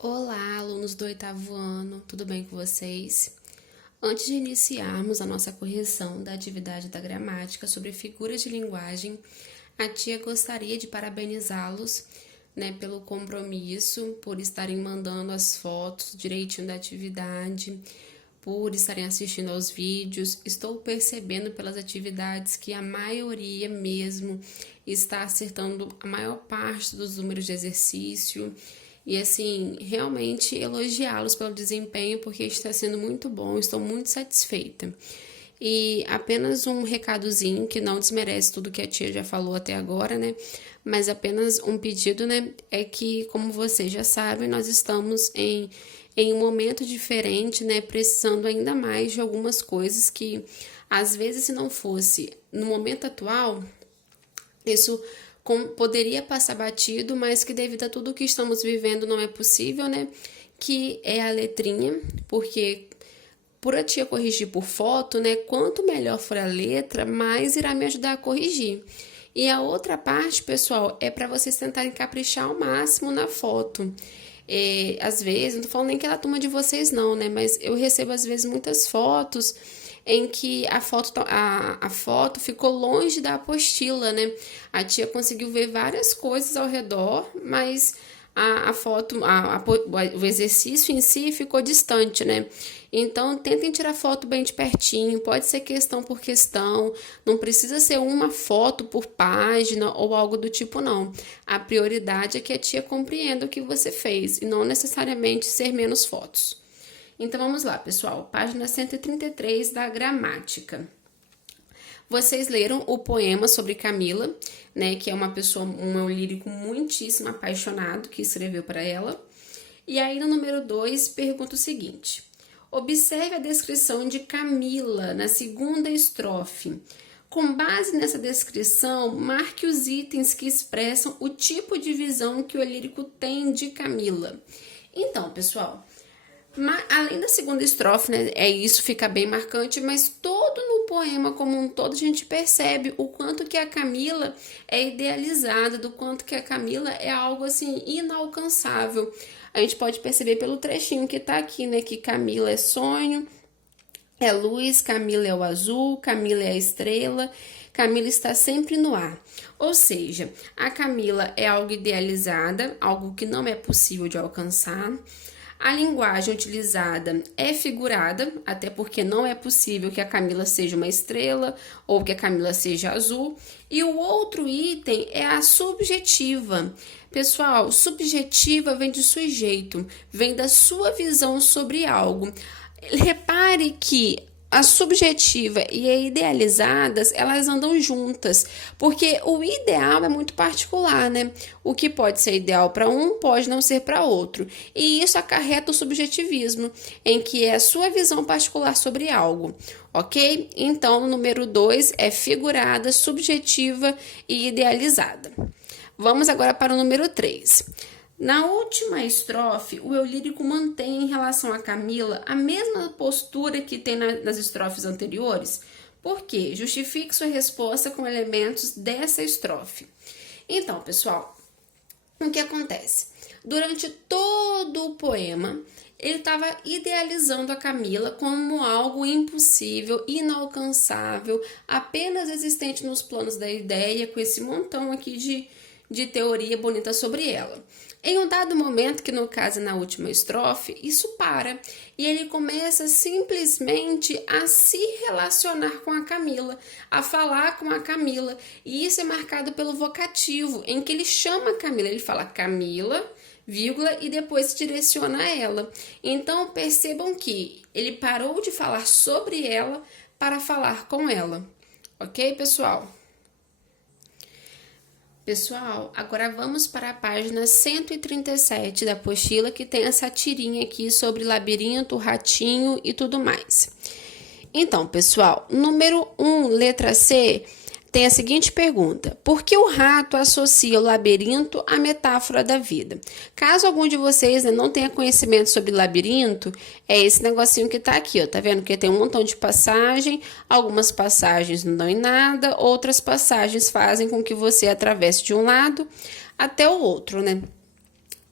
Olá, alunos do oitavo ano, tudo bem com vocês? Antes de iniciarmos a nossa correção da atividade da gramática sobre figuras de linguagem, a tia gostaria de parabenizá-los, pelo compromisso, por estarem mandando as fotos direitinho da atividade, por estarem assistindo aos vídeos. Estou percebendo pelas atividades que a maioria mesmo está acertando a maior parte dos números de exercício. E assim, realmente elogiá-los pelo desempenho, porque está sendo muito bom, estou muito satisfeita. E apenas um recadozinho que não desmerece tudo que a tia já falou até agora, Mas apenas um pedido, É que, como vocês já sabem, nós estamos em um momento diferente, Precisando ainda mais de algumas coisas que, às vezes, se não fosse no momento atual, isso poderia passar batido, mas que devido a tudo que estamos vivendo não é possível, Que é a letrinha, porque por a tia corrigir por foto, quanto melhor for a letra, mais irá me ajudar a corrigir. E a outra parte, pessoal, é para vocês tentarem caprichar ao máximo na foto. Às vezes, não tô falando nem que ela toma de vocês não, Mas eu recebo às vezes muitas fotos em que a foto ficou longe da apostila, A tia conseguiu ver várias coisas ao redor, mas a foto, o exercício em si ficou distante, Então, tentem tirar foto bem de pertinho, pode ser questão por questão, não precisa ser uma foto por página ou algo do tipo, não. A prioridade é que a tia compreenda o que você fez e não necessariamente ser menos fotos. Então, vamos lá, pessoal. Página 133 da gramática. Vocês leram o poema sobre Camila, Que é uma pessoa, um eu lírico muitíssimo apaixonado que escreveu para ela. E aí, no número 2, pergunta o seguinte. Observe a descrição de Camila na segunda estrofe. Com base nessa descrição, marque os itens que expressam o tipo de visão que o lírico tem de Camila. Então, pessoal, além da segunda estrofe, isso fica bem marcante, mas todo no poema como um todo a gente percebe o quanto que a Camila é idealizada, do quanto que a Camila é algo assim inalcançável. A gente pode perceber pelo trechinho que tá aqui, que Camila é sonho, é luz, Camila é o azul, Camila é a estrela, Camila está sempre no ar. Ou seja, a Camila é algo idealizada, algo que não é possível de alcançar. A linguagem utilizada é figurada, até porque não é possível que a Camila seja uma estrela ou que a Camila seja azul. E o outro item é a subjetiva. Pessoal, subjetiva vem de sujeito, vem da sua visão sobre algo. Repare que a subjetiva e a idealizadas, elas andam juntas, porque o ideal é muito particular, O que pode ser ideal para um, pode não ser para outro. E isso acarreta o subjetivismo, em que é a sua visão particular sobre algo, ok? Então, o número 2 é figurada, subjetiva e idealizada. Vamos agora para o número 3. Na última estrofe, o eu lírico mantém em relação a Camila a mesma postura que tem nas estrofes anteriores. Por quê? Justifique sua resposta com elementos dessa estrofe. Então, pessoal, o que acontece? Durante todo o poema, ele estava idealizando a Camila como algo impossível, inalcançável, apenas existente nos planos da ideia, com esse montão aqui de teoria bonita sobre ela. Em um dado momento, que no caso é na última estrofe, isso para e ele começa simplesmente a se relacionar com a Camila, a falar com a Camila, e isso é marcado pelo vocativo, em que ele chama a Camila, ele fala Camila, vírgula, e depois se direciona a ela. Então percebam que ele parou de falar sobre ela para falar com ela, ok, pessoal? Pessoal, agora vamos para a página 137 da apostila, que tem essa tirinha aqui sobre labirinto, ratinho e tudo mais. Então, pessoal, número 1, letra C, tem a seguinte pergunta. Por que o rato associa o labirinto à metáfora da vida? Caso algum de vocês não tenha conhecimento sobre labirinto, é esse negocinho que tá aqui, ó. Tá vendo que tem um montão de passagem, algumas passagens não dão em nada, outras passagens fazem com que você atravesse de um lado até o outro,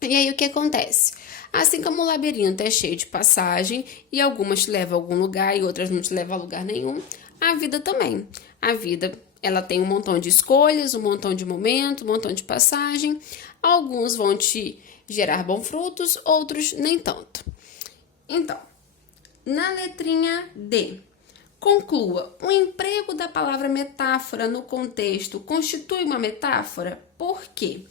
E aí o que acontece? Assim como o labirinto é cheio de passagem e algumas te levam a algum lugar e outras não te levam a lugar nenhum, a vida também. A vida, ela tem um montão de escolhas, um montão de momentos, um montão de passagem. Alguns vão te gerar bons frutos, outros nem tanto. Então, na letrinha D, conclua. O emprego da palavra metáfora no contexto constitui uma metáfora? Por quê?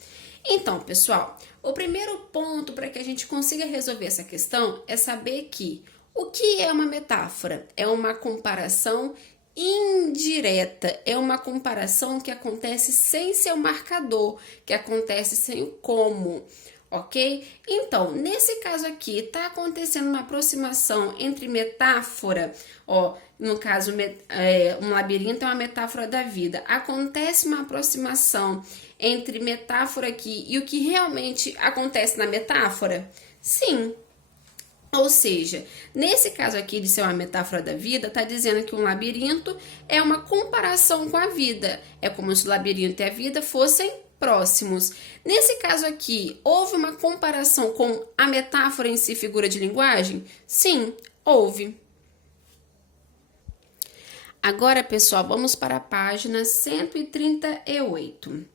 Então, pessoal, o primeiro ponto para que a gente consiga resolver essa questão é saber que o que é uma metáfora? É uma comparação indireta, é uma comparação que acontece sem seu marcador, que acontece sem o como, ok? Então, nesse caso aqui, está acontecendo uma aproximação entre metáfora, ó, no caso, um labirinto é uma metáfora da vida. Acontece uma aproximação entre metáfora aqui e o que realmente acontece na metáfora? Sim. Ou seja, nesse caso aqui de ser uma metáfora da vida, está dizendo que um labirinto é uma comparação com a vida. É como se o labirinto e a vida fossem próximos. Nesse caso aqui, houve uma comparação com a metáfora em si, figura de linguagem? Sim, houve. Agora, pessoal, vamos para a página 138.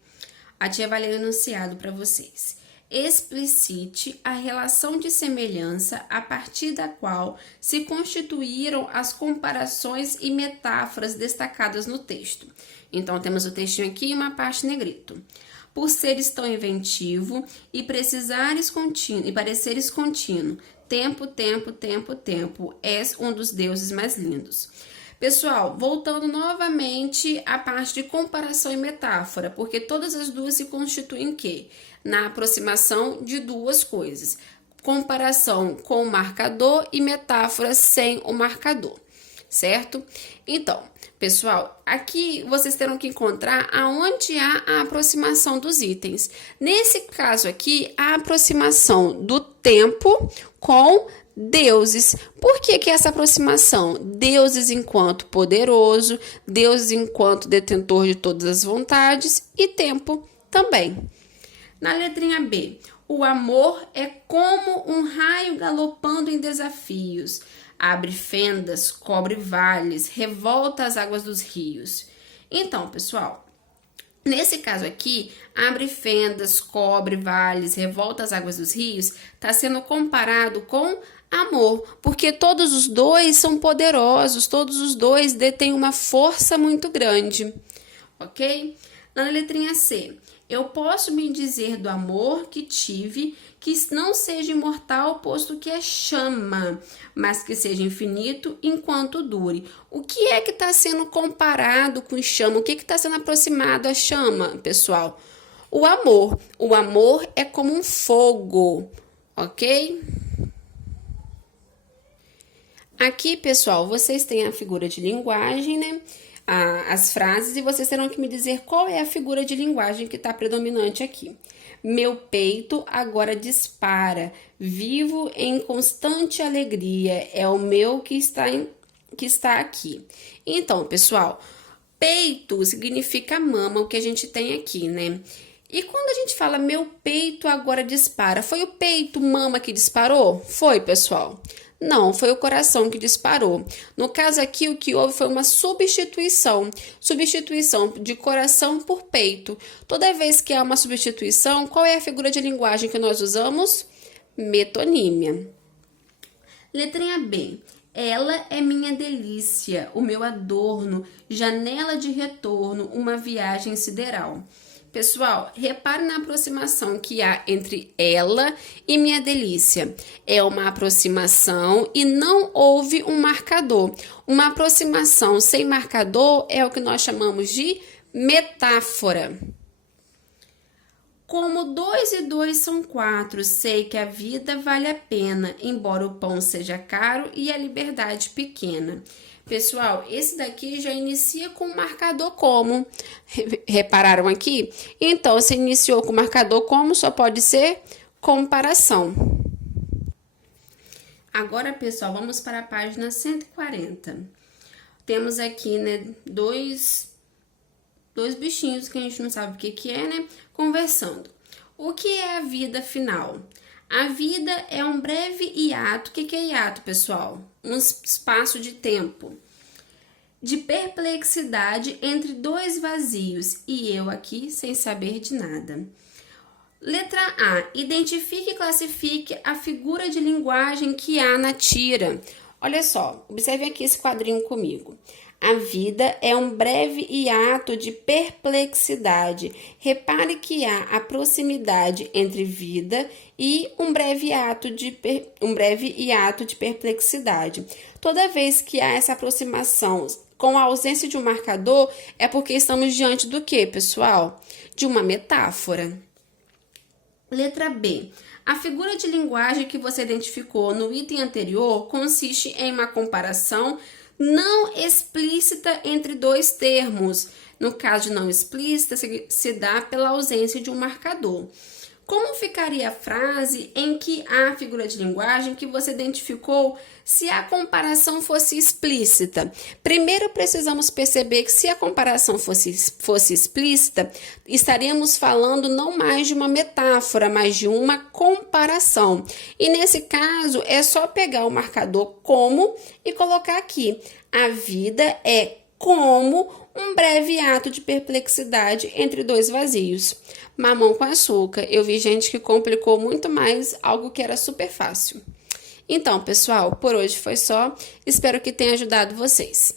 A tia vai ler o enunciado para vocês. Explicite a relação de semelhança a partir da qual se constituíram as comparações e metáforas destacadas no texto. Então, temos o textinho aqui e uma parte negrito. Por seres tão inventivo e pareceres contínuo, tempo, tempo, tempo, tempo, és um dos deuses mais lindos. Pessoal, voltando novamente à parte de comparação e metáfora, porque todas as duas se constituem em quê? Na aproximação de duas coisas. Comparação com o marcador e metáfora sem o marcador, certo? Então, pessoal, aqui vocês terão que encontrar aonde há a aproximação dos itens. Nesse caso aqui, a aproximação do tempo com deuses. Por que essa aproximação? Deuses enquanto poderoso, deuses enquanto detentor de todas as vontades e tempo também. Na letrinha B, o amor é como um raio galopando em desafios. Abre fendas, cobre vales, revolta as águas dos rios. Então, pessoal, nesse caso aqui, abre fendas, cobre vales, revolta as águas dos rios, está sendo comparado com amor, porque todos os dois são poderosos, todos os dois detêm uma força muito grande, ok? Na letrinha C, eu posso me dizer do amor que tive, que não seja imortal, posto que é chama, mas que seja infinito enquanto dure. O que é que está sendo comparado com chama? O que está sendo aproximado à chama, pessoal? O amor. O amor é como um fogo, ok? Aqui, pessoal, vocês têm a figura de linguagem, né? As frases, e vocês terão que me dizer qual é a figura de linguagem que está predominante aqui. Meu peito agora dispara, vivo em constante alegria, é o meu que está aqui. Então, pessoal, peito significa mama, o que a gente tem aqui, né? E quando a gente fala meu peito agora dispara, foi o peito, mama que disparou? Foi, pessoal? Não, foi o coração que disparou. No caso aqui, o que houve foi uma substituição. Substituição de coração por peito. Toda vez que há uma substituição, qual é a figura de linguagem que nós usamos? Metonímia. Letrinha B. Ela é minha delícia, o meu adorno, janela de retorno, uma viagem sideral. Pessoal, repare na aproximação que há entre ela e minha delícia. É uma aproximação e não houve um marcador. Uma aproximação sem marcador é o que nós chamamos de metáfora. Como 2 e 2 são 4, sei que a vida vale a pena, embora o pão seja caro e a liberdade pequena. Pessoal, esse daqui já inicia com o marcador como. Repararam aqui? Então, se iniciou com o marcador como, só pode ser comparação. Agora, pessoal, vamos para a página 140. Temos aqui, né, dois bichinhos que a gente não sabe o que é, né? Conversando. O que é a vida final? A vida é um breve hiato. O que é hiato, pessoal? Um espaço de tempo de perplexidade entre dois vazios, e eu aqui sem saber de nada. Letra A. Identifique e classifique a figura de linguagem que há na tira. Olha só, observe aqui esse quadrinho comigo. A vida é um breve hiato de perplexidade. Repare que há a proximidade entre vida e um breve hiato de perplexidade. Toda vez que há essa aproximação com a ausência de um marcador, é porque estamos diante do quê, pessoal? De uma metáfora. Letra B. A figura de linguagem que você identificou no item anterior consiste em uma comparação não explícita entre dois termos. No caso de não explícita, se dá pela ausência de um marcador. Como ficaria a frase em que há a figura de linguagem que você identificou se a comparação fosse explícita? Primeiro precisamos perceber que se a comparação fosse explícita, estaríamos falando não mais de uma metáfora, mas de uma comparação. E nesse caso é só pegar o marcador como e colocar aqui. A vida é como um breve ato de perplexidade entre dois vazios. Mamão com açúcar. Eu vi gente que complicou muito mais algo que era super fácil. Então, pessoal, por hoje foi só. Espero que tenha ajudado vocês.